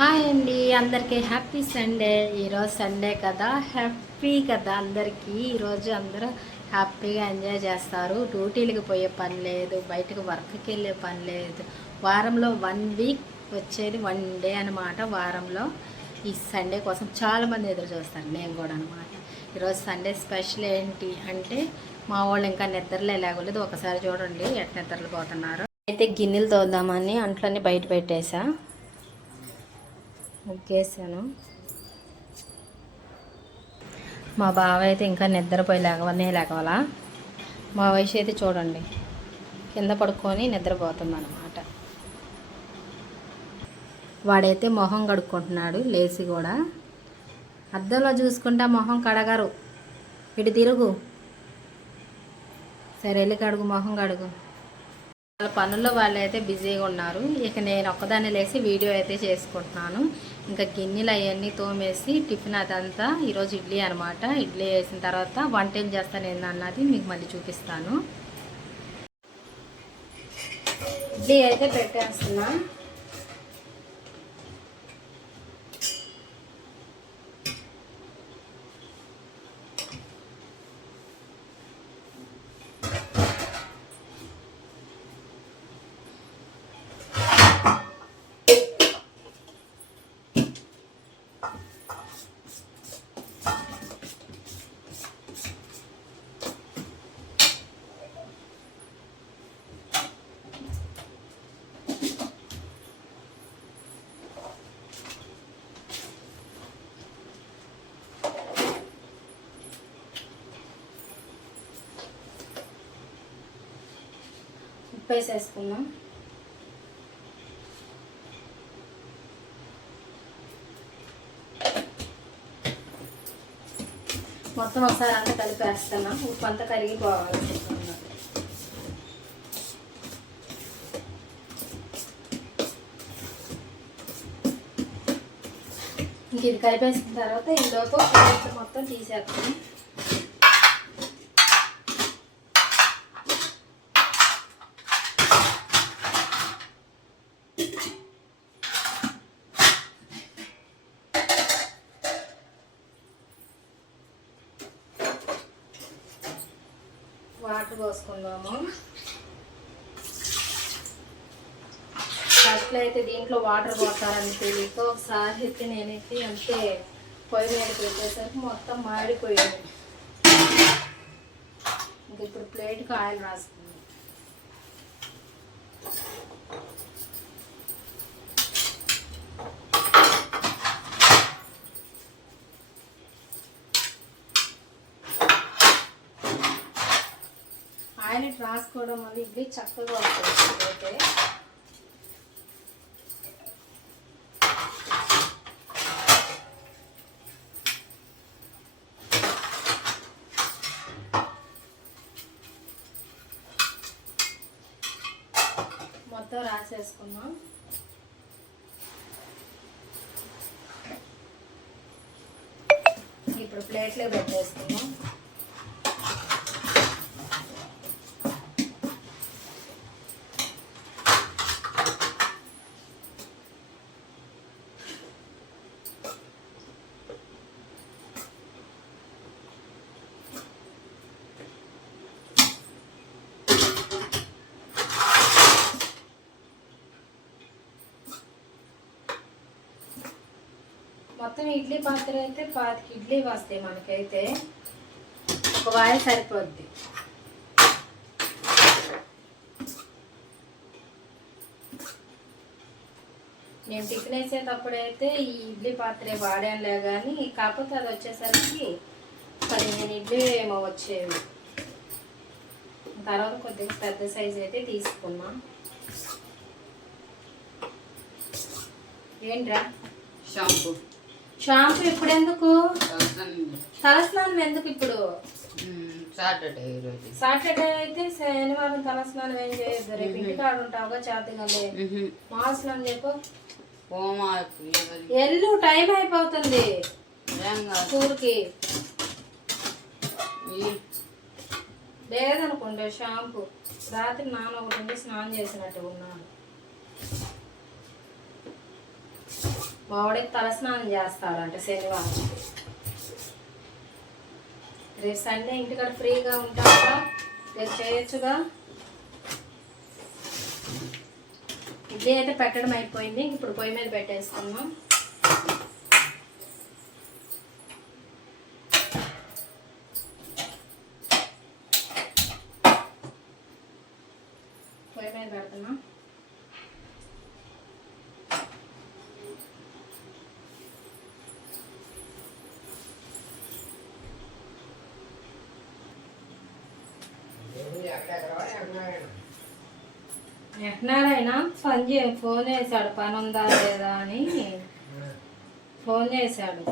Hi అండి, అందరికీ happy Sunday. ఈరోజు సండే కదా, హ్యాపీ కదా అందరికీ. ఈరోజు అందరూ హ్యాపీగా ఎంజాయ్ చేస్తారు. డ్యూటీలకు పోయే పని లేదు, బయటకు వర్క్కి వెళ్ళే పని లేదు. వారంలో 1 వీక్ వచ్చేది 1 డే అనమాట. వారంలో ఈ సండే కోసం చాలామంది ఎదురు చూస్తారు, నేను కూడా అనమాట. ఈరోజు సండే స్పెషల్ ఏంటి అంటే మా వాళ్ళు ఇంకా నిద్రలే లేగలేదు. ఒకసారి చూడండి ఎట్ నిద్రలు పోతున్నారు. అయితే గిన్నెలు తోద్దామని అంట్లన్నీ బయట పెట్టేసా, ముగ్గేసాను. మా బావ అయితే ఇంకా నిద్రపోయి లేకవాలా. మా వయసు అయితే చూడండి కింద పడుకొని నిద్రపోతుంది అన్నమాట. వాడైతే మొహం కడుక్కుంటున్నాడు లేచి. కూడా అద్దంలో చూసుకుంటా మొహం కడగరు. ఇటు తిరుగు, సరే వెళ్ళి కడుగు, మొహం కడుగు. వాళ్ళ పనుల్లో వాళ్ళు అయితే బిజీగా ఉన్నారు. ఇక నేను ఒక్కదాన్ని లేచి వీడియో అయితే చేసుకుంటున్నాను. ఇంకా గిన్నెలు అవన్నీ తోమేసి టిఫిన్ అదంతా. ఈరోజు ఇడ్లీ అనమాట. ఇడ్లీ వేసిన తర్వాత వంట ఏం చేస్తాను ఏందన్నది మీకు మళ్ళీ చూపిస్తాను. ఇడ్లీ అయితే పెట్టేస్తున్నా. ఉప్పు వేసేసుకుందాం. మొత్తం ఒకసారి అంతా కలిపేస్తున్నా. ఉప్పు అంతా కరిగిపోవాలి. ఇంక ఇది కలిపేసిన తర్వాత ఇందులోకి మొత్తం తీసేస్తాను. వాటర్ పోసుకుందాము. ఫస్ట్లో అయితే దీంట్లో వాటర్ పోతారని తెలియక ఒకసారి అయితే నేనైతే అంతే పొయ్యి మీద పెట్టేసరికి మొత్తం మాడిపోయాను. ఇంక ఇప్పుడు ప్లేట్కి ఆయిల్ రాసుకుందాం. ఆయిల్ రాసుకోవడం వల్ల ఇడ్లీ చక్కగా వస్తుంది. అయితే మొత్తం రాసేసుకున్నాం. ఇప్పుడు ప్లేట్లో పెట్టేసుకున్నాం. మొత్తం ఇడ్లీ పాత్ర అయితే 5 ఇడ్లీ వస్తాయి మనకైతే. ఒక వాయి సరిపోద్ది. నేను టిఫిన్ వేసేటప్పుడైతే ఈ ఇడ్లీ పాత్రే వాడానులే, కానీ కాకపోతే అది వచ్చేసరికి 15 ఇడ్లీ ఏమో వచ్చేవి. తర్వాత కొద్దిగా పెద్ద సైజు అయితే తీసుకున్నాం. ఏంట్రా షాంపూ ఇప్పుడు ఎందుకు? తలస్నానం ఎందుకు ఇప్పుడు? సాటర్డే అయితే శనివారం తలస్నానం ఏం చేయొద్దు. రేపు ఇంటికాడ ఉంటావుగా చేతగానే మాస్లు అని చెప్పు. ఎల్లు టైం అయిపోతుంది స్కూల్కి. లేదనుకోండి షాంపూ రాత్రి నాన్న ఒకటి స్నానం చేసినట్టు ఉన్నాను. మావాడికి తలస్నానం చేస్తాడు అంటే శనివారం. రేపు సండే ఇంటికాడ ఫ్రీగా ఉంటాగా, రేపు చేయొచ్చుగా. ఇడ్లీ అయితే పెట్టడం అయిపోయింది, ఇప్పుడు పొయ్యి మీద పెట్టేసుకున్నాం. పొయ్యి మీద పెడుతున్నాం. ఎట్నారాయణ ఫోన్ చేశాడు, పని ఉందా లేదా అని ఫోన్ చేశాడు.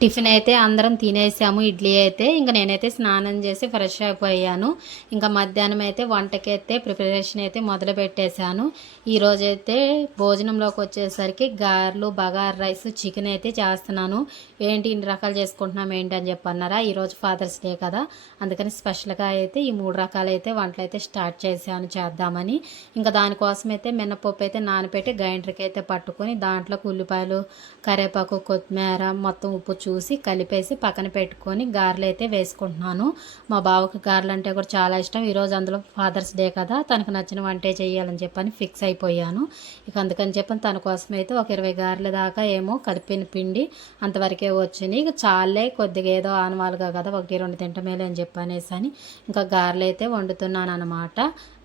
టిఫిన్ అయితే అందరం తినేసాము. ఇడ్లీ అయితే ఇంకా నేనైతే స్నానం చేసి ఫ్రెష్ అయిపోయాను. ఇంకా మధ్యాహ్నం అయితే వంటకి అయితే ప్రిపరేషన్ అయితే మొదలు పెట్టేశాను. ఈరోజైతే భోజనంలోకి వచ్చేసరికి గారెలు, బగారా రైస్, చికెన్ అయితే చేస్తున్నాను. ఏంటి ఇన్ని రకాలు చేసుకుంటున్నాం ఏంటి అని చెప్పన్నారా, ఈరోజు ఫాదర్స్ డే కదా, అందుకని స్పెషల్గా అయితే ఈ 3 రకాలు అయితే వంటలు అయితే స్టార్ట్ చేశాను చేద్దామని. ఇంకా దానికోసం అయితే మినపప్పు అయితే నానబెట్టి గ్రైండర్కి అయితే పట్టుకొని దాంట్లోకి ఉల్లిపాయలు, కరివేపాకు, కొత్తిమీర మొత్తం ఉప్పు చూసి కలిపేసి పక్కన పెట్టుకొని గారెలు అయితే వేసుకుంటున్నాను. మా బావకి గారెలు అంటే కూడా చాలా ఇష్టం. ఈరోజు అందులో ఫాదర్స్ డే కదా, తనకు నచ్చిన వంటే చేయాలని చెప్పని ఫిక్స్ అయిపోయాను. ఇక అందుకని చెప్పని తన కోసం అయితే ఒక 20 గారెల దాకా ఏమో కలిపిన పిండి అంతవరకే వచ్చినాయి. ఇక చాలే, కొద్దిగా ఏదో ఆనవాలుగా కదా 1-2 తింటమేలే అని చెప్పనేసి అని ఇంకా గారెలు అయితే వండుతున్నాను అనమాట.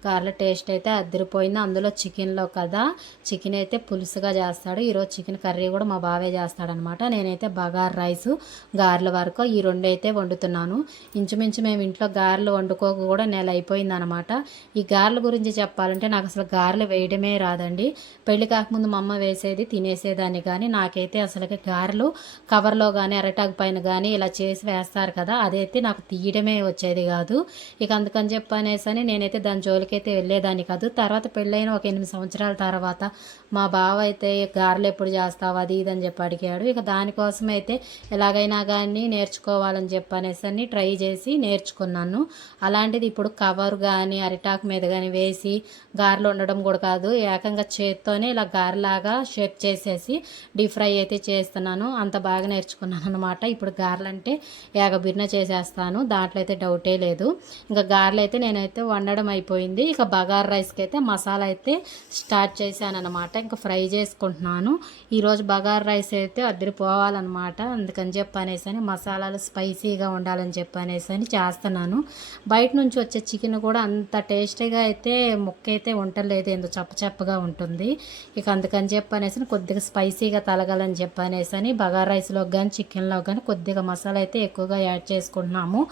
గారెల టేస్ట్ అయితే అదిరిపోయింది. అందులో చికెన్లో కదా, చికెన్ అయితే పులుసుగా చేస్తాడు. ఈరోజు చికెన్ కర్రీ కూడా మా బావే చేస్తాడనమాట. నేనైతే బగారా రైసు, గారెల వరకు ఈ 2 అయితే వండుతున్నాను. ఇంచుమించు మేము ఇంట్లో గారెలు వండుకోక కూడా నెల అయిపోయింది అనమాట. ఈ గారెల గురించి చెప్పాలంటే నాకు అసలు గారెలు వేయడమే రాదండి. పెళ్లి కాకముందు మా అమ్మ వేసేది తినేసేదాన్ని, కానీ నాకైతే అసలుకి గారెలు కవర్లో కానీ అరటాకు పైన కానీ ఇలా చేసి వేస్తారు కదా, అదైతే నాకు తీయడమే వచ్చేది కాదు. ఇక అందుకని చెప్పనేసని నేనైతే దాని జోలికి అయితే వెళ్ళేదాన్ని కాదు. తర్వాత పెళ్ళైన ఒక 8 సంవత్సరాల తర్వాత మా బావ అయితే గారెలు ఎప్పుడు చేస్తావు అది ఇది అని చెప్పి అడిగాడు. ఇక దానికోసం అయితే ఎలాగైనా కానీ నేర్చుకోవాలని చెప్పనేసి ట్రై చేసి నేర్చుకున్నాను. అలాంటిది ఇప్పుడు కవర్ కానీ అరిటాకు మీద కానీ వేసి గారెలు ఉండడం కూడా కాదు, ఏకంగా చేత్తోనే ఇలా గారెలాగా షేప్ చేసేసి డీప్ ఫ్రై అయితే చేస్తున్నాను. అంత బాగా నేర్చుకున్నాను అనమాట. ఇప్పుడు గారెలు అంటే ఏగబిర్న చేసేస్తాను, దాంట్లో అయితే డౌటే లేదు. ఇంకా గారెలు అయితే నేనైతే వండడం అయిపోయింది. ఇక బగారా రైస్కి అయితే మసాలా అయితే స్టార్ట్ చేశాను అనమాట. ఇంకా ఫ్రై చేసుకుంటున్నాను. ఈరోజు బగారా రైస్ అయితే అదిరిపోవాలన్నమాట. అందుకని చెప్పనేసి మసాలాలు స్పైసీగా ఉండాలని చెప్పనేసి చేస్తున్నాను. బయట నుంచి వచ్చే చికెన్ కూడా అంత టేస్టీగా అయితే ముక్క అయితే ఉండలేదు, ఏందో చప్పచప్పగా ఉంటుంది. ఇక అందుకని చెప్పనేసి కొద్దిగా స్పైసీగా తలగాలని చెప్పనేసి బగారా రైస్లో కానీ చికెన్లో కానీ కొద్దిగా మసాలా అయితే ఎక్కువగా యాడ్ చేసుకుంటున్నాము.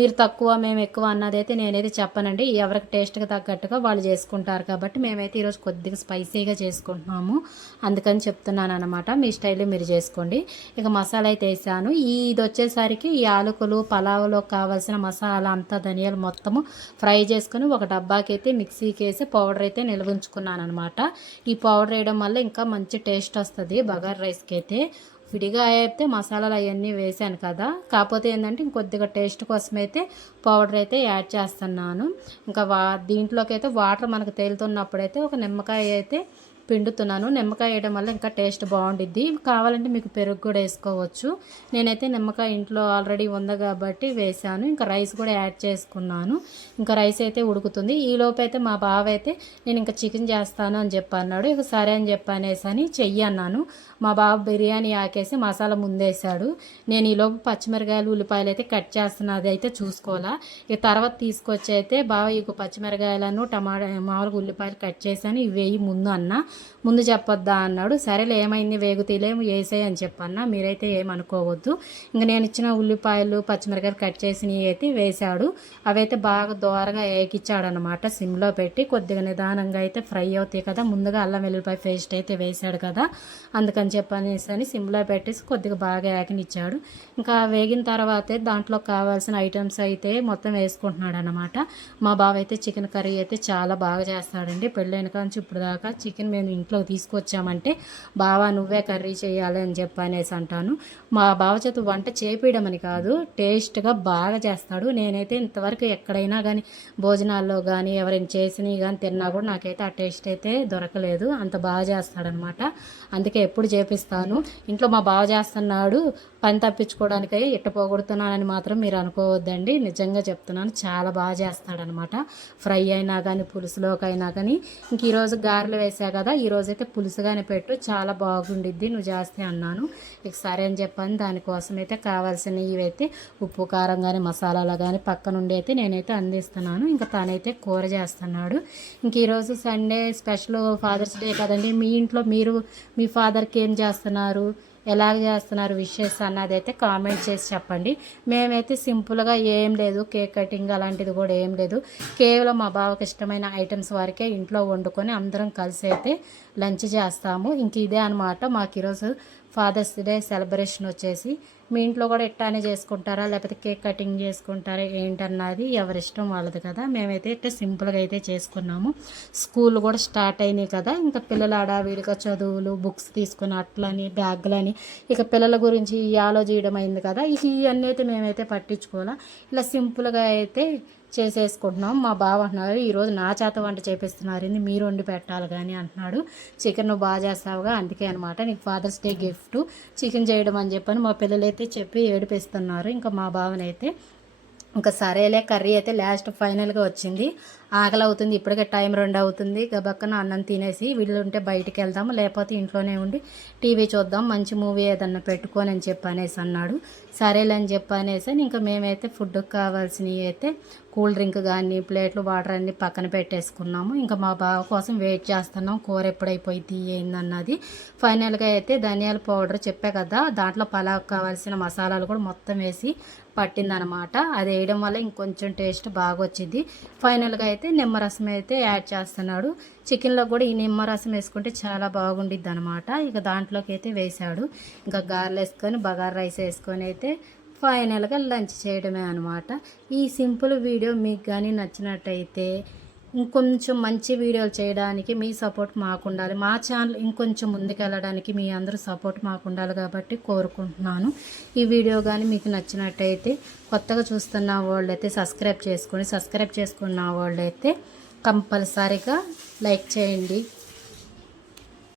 మీరు తక్కువ మేము ఎక్కువ అన్నదైతే నేనైతే చెప్పనండి, ఎవరికి టేస్ట్గా తగ్గట్టుగా వాళ్ళు చేసుకుంటారు. కాబట్టి మేమైతే ఈరోజు కొద్దిగా స్పైసీగా చేసుకుంటున్నాము, అందుకని చెప్తున్నాను అనమాట. మీ స్టైల్లో మీరు చేసుకోండి. ఇక మసాలా అయితే వేసాను. ఇది వచ్చేసరికి ఈ ఆలుకలు పలావులో కావాల్సిన మసాలా అంతా ధనియాలు మొత్తము ఫ్రై చేసుకొని ఒక డబ్బాకి అయితే మిక్సీకి వేసి పౌడర్ అయితే నిల్వుంచుకున్నాను అనమాట. ఈ పౌడర్ వేయడం వల్ల ఇంకా మంచి టేస్ట్ వస్తుంది బగారా రైస్కి అయితే. విడిగా అయితే మసాలాలు అవన్నీ వేసాను కదా, కాకపోతే ఏంటంటే ఇంకొద్దిగా టేస్ట్ కోసం అయితే పౌడర్ అయితే యాడ్ చేస్తున్నాను. ఇంకా దీంట్లోకి అయితే వాటర్ మనకు తేలుతున్నప్పుడైతే ఒక నిమ్మకాయ అయితే పిండుతున్నాను. నిమ్మకాయ వేయడం వల్ల ఇంకా టేస్ట్ బాగుండిద్ది. కావాలంటే మీకు పెరుగు కూడా వేసుకోవచ్చు. నేనైతే నిమ్మకాయ ఇంట్లో ఆల్రెడీ ఉంది కాబట్టి వేసాను. ఇంకా రైస్ కూడా యాడ్ చేసుకున్నాను. ఇంకా రైస్ అయితే ఉడుకుతుంది. ఈలోపు అయితే మా బావ అయితే నేను ఇంకా చికెన్ చేస్తాను అని చెప్పి అన్నాడు. ఇక సరే అని చెప్పనేసి చెయ్యి అన్నాను. మా బావ బిర్యానీ ఆకేసి మసాలా ముందేశాడు. నేను ఈలోపు పచ్చిమిరకాయలు ఉల్లిపాయలు అయితే కట్ చేస్తున్నా, అది అయితే చూసుకోవాలా. ఇక తర్వాత తీసుకొచ్చి అయితే బావ ఇక పచ్చిమిరకాయలను టమాటా మామూలుగా ఉల్లిపాయలు కట్ చేశాను, ఇవి వేయి ముందు అన్న. ముందు చెప్పొద్దా అన్నాడు. సరేలే ఏమైంది వేగుతీలేము వేసేయి అని చెప్పన్నా, మీరైతే ఏమనుకోవద్దు. ఇంక నేను ఇచ్చిన ఉల్లిపాయలు పచ్చిమిరకాయలు కట్ చేసినవి అయితే వేశాడు. అవైతే బాగా దోరగా ఏకిచ్చాడనమాట. సిమ్లో పెట్టి కొద్దిగా నిదానంగా అయితే ఫ్రై అవుతాయి కదా, ముందుగా అల్లం వెల్లుల్లిపాయ పేస్ట్ అయితే వేశాడు కదా, అందుకని చెప్పనేసి సిమ్లో పెట్టేసి కొద్దిగా బాగా ఏకనిచ్చాడు. ఇంకా వేగిన తర్వాతే దాంట్లో కావాల్సిన ఐటమ్స్ అయితే మొత్తం వేసుకుంటున్నాడు అనమాట. మా బావ అయితే చికెన్ కర్రీ అయితే చాలా బాగా చేస్తాడండి. పెళ్ళైన కాంచి ఇప్పుడు దాకా చికెన్ మేము ఇంట్లోకి తీసుకొచ్చామంటే బావ నువ్వే కర్రీ చేయాలి అని చెప్పనేసి అంటాను. మా బావ చేత వంట చేపించడం అని కాదు, టేస్ట్గా బాగా చేస్తాడు. నేనైతే ఇంతవరకు ఎక్కడైనా కానీ భోజనాల్లో కానీ ఎవరైనా చేసినవి కానీ తిన్నా కూడా నాకైతే ఆ టేస్ట్ అయితే దొరకలేదు. అంత బాగా చేస్తాడనమాట. అందుకే ఎప్పుడు చేపిస్తాను. ఇంట్లో మా బావ చేస్తున్నాడు పని తప్పించుకోవడానికై ఇట్ట పోగొడుతున్నానని మాత్రం మీరు అనుకోవద్దండి. నిజంగా చెప్తున్నాను, చాలా బాగా చేస్తాడనమాట. ఫ్రై అయినా కానీ పులుసులోకి అయినా కానీ. ఇంక ఈరోజు గారెలు వేసా కదా, ఈరోజు అయితే పులుసుగానే పెట్టు చాలా బాగుండిద్ది నువ్వు చేస్తే అన్నాను. ఇక సరే అని చెప్పాను. దానికోసం అయితే కావాల్సినవి ఇవైతే ఉప్పు కారం కానీ మసాలాలు కానీ పక్క నుండి అయితే నేనైతే అందిస్తున్నాను. ఇంకా తనైతే కూర చేస్తున్నాడు. ఇంక ఈరోజు సండే స్పెషల్ ఫాదర్స్ డే కదండి. మీ ఇంట్లో మీరు మీ ఫాదర్కి ఏం చేస్తున్నారు, ఎలాగ చేస్తున్నారు విషెస్ అన్నది అయితే కామెంట్ చేసి చెప్పండి. మేమైతే సింపుల్గా ఏం లేదు, కేక్ కటింగ్ అలాంటిది కూడా ఏం లేదు. కేవలం మా బావకి ఇష్టమైన ఐటమ్స్ వరకే ఇంట్లో వండుకొని అందరం కలిసి అయితే లంచ్ చేస్తాము. ఇంక ఇదే అనమాట మాకు ఈరోజు ఫాదర్స్ డే సెలబ్రేషన్ వచ్చేసి. మీ ఇంట్లో కూడా ఇట్టానే చేసుకుంటారా, లేకపోతే కేక్ కటింగ్ చేసుకుంటారా ఏంటన్నది ఎవరిష్టం వాళ్ళది కదా. మేమైతే ఇట్లా సింపుల్గా అయితే చేసుకున్నాము. స్కూల్ కూడా స్టార్ట్ అయినాయి కదా, ఇంకా పిల్లలు ఆడావిడిగా చదువులు బుక్స్ తీసుకుని అట్లని బ్యాగులని ఇక పిల్లల గురించి ఆలోచించడం అయింది కదా. ఇవన్నీ అయితే మేమైతే పట్టించుకోవాలా, ఇలా సింపుల్గా అయితే చేసేసుకుంటున్నాం. మా బావ అంటున్నారు ఈరోజు నా చేత వంట చేపిస్తున్నారు, ఇది మీరు వండి పెట్టాలి కానీ అంటున్నాడు. చికెన్ నువ్వు బాగా చేస్తావుగా అందుకే అనమాట నీకు ఫాదర్స్ డే గిఫ్ట్ చికెన్ చేయడం అని చెప్పని మా పిల్లలైతే చెప్పి ఏడిపిస్తున్నారు. ఇంకా మా బావనైతే ఇంకా సరేలే కర్రీ అయితే లాస్ట్ ఫైనల్గా వచ్చింది. ఆకలి అవుతుంది, ఇప్పటికే టైం 2 అవుతుంది. గబక్కన అన్నం తినేసి వీళ్ళు ఉంటే బయటికి వెళ్దాము, లేకపోతే ఇంట్లోనే ఉండి టీవీ చూద్దాం, మంచి మూవీ ఏదన్నా పెట్టుకొని అని చెప్పి అనేసి అన్నాడు. సరేలే అని చెప్పి అనేసి ఇంకా మేమైతే ఫుడ్కి కావాల్సినవి అయితే కూల్ డ్రింక్ కానీ ప్లేట్లు వాటర్ అన్నీ పక్కన పెట్టేసుకున్నాము. ఇంకా మా బావ కోసం వెయిట్ చేస్తున్నాం, కూర ఎప్పుడైపోయింది ఏందన్నది. ఫైనల్గా అయితే ధనియాల పౌడర్ చెప్పా కదా, దాంట్లో పలావ్ కావాల్సిన మసాలాలు కూడా మొత్తం వేసి పట్టిందనమాట. అది వేయడం వల్ల ఇంకొంచెం టేస్ట్ బాగా వచ్చింది. ఫైనల్గా అయితే నిమ్మరసం అయితే యాడ్ చేస్తున్నాడు. చికెన్లో కూడా ఈ నిమ్మరసం వేసుకుంటే చాలా బాగుండిద్ది అనమాట. ఇక దాంట్లోకి అయితే వేశాడు. ఇంకా గారెలు వేసుకొని బగారా రైస్ వేసుకొని అయితే ఫైనల్గా లంచ్ చేయడమే అనమాట. ఈ సింపుల్ వీడియో మీకు కానీ నచ్చినట్టయితే ఇంకొంచెం మంచి వీడియోలు చేయడానికి మీ సపోర్ట్ మాకు ఉండాలి. మా ఛానల్ ఇంకొంచెం ముందుకెళ్ళడానికి మీ అందరూ సపోర్ట్ మాకు ఉండాలి కాబట్టి కోరుకుంటున్నాను. ఈ వీడియో కానీ మీకు నచ్చినట్టయితే కొత్తగా చూస్తున్న వాళ్ళైతే సబ్స్క్రైబ్ చేసుకున్న వాళ్ళైతే కంపల్సరీగా లైక్ చేయండి.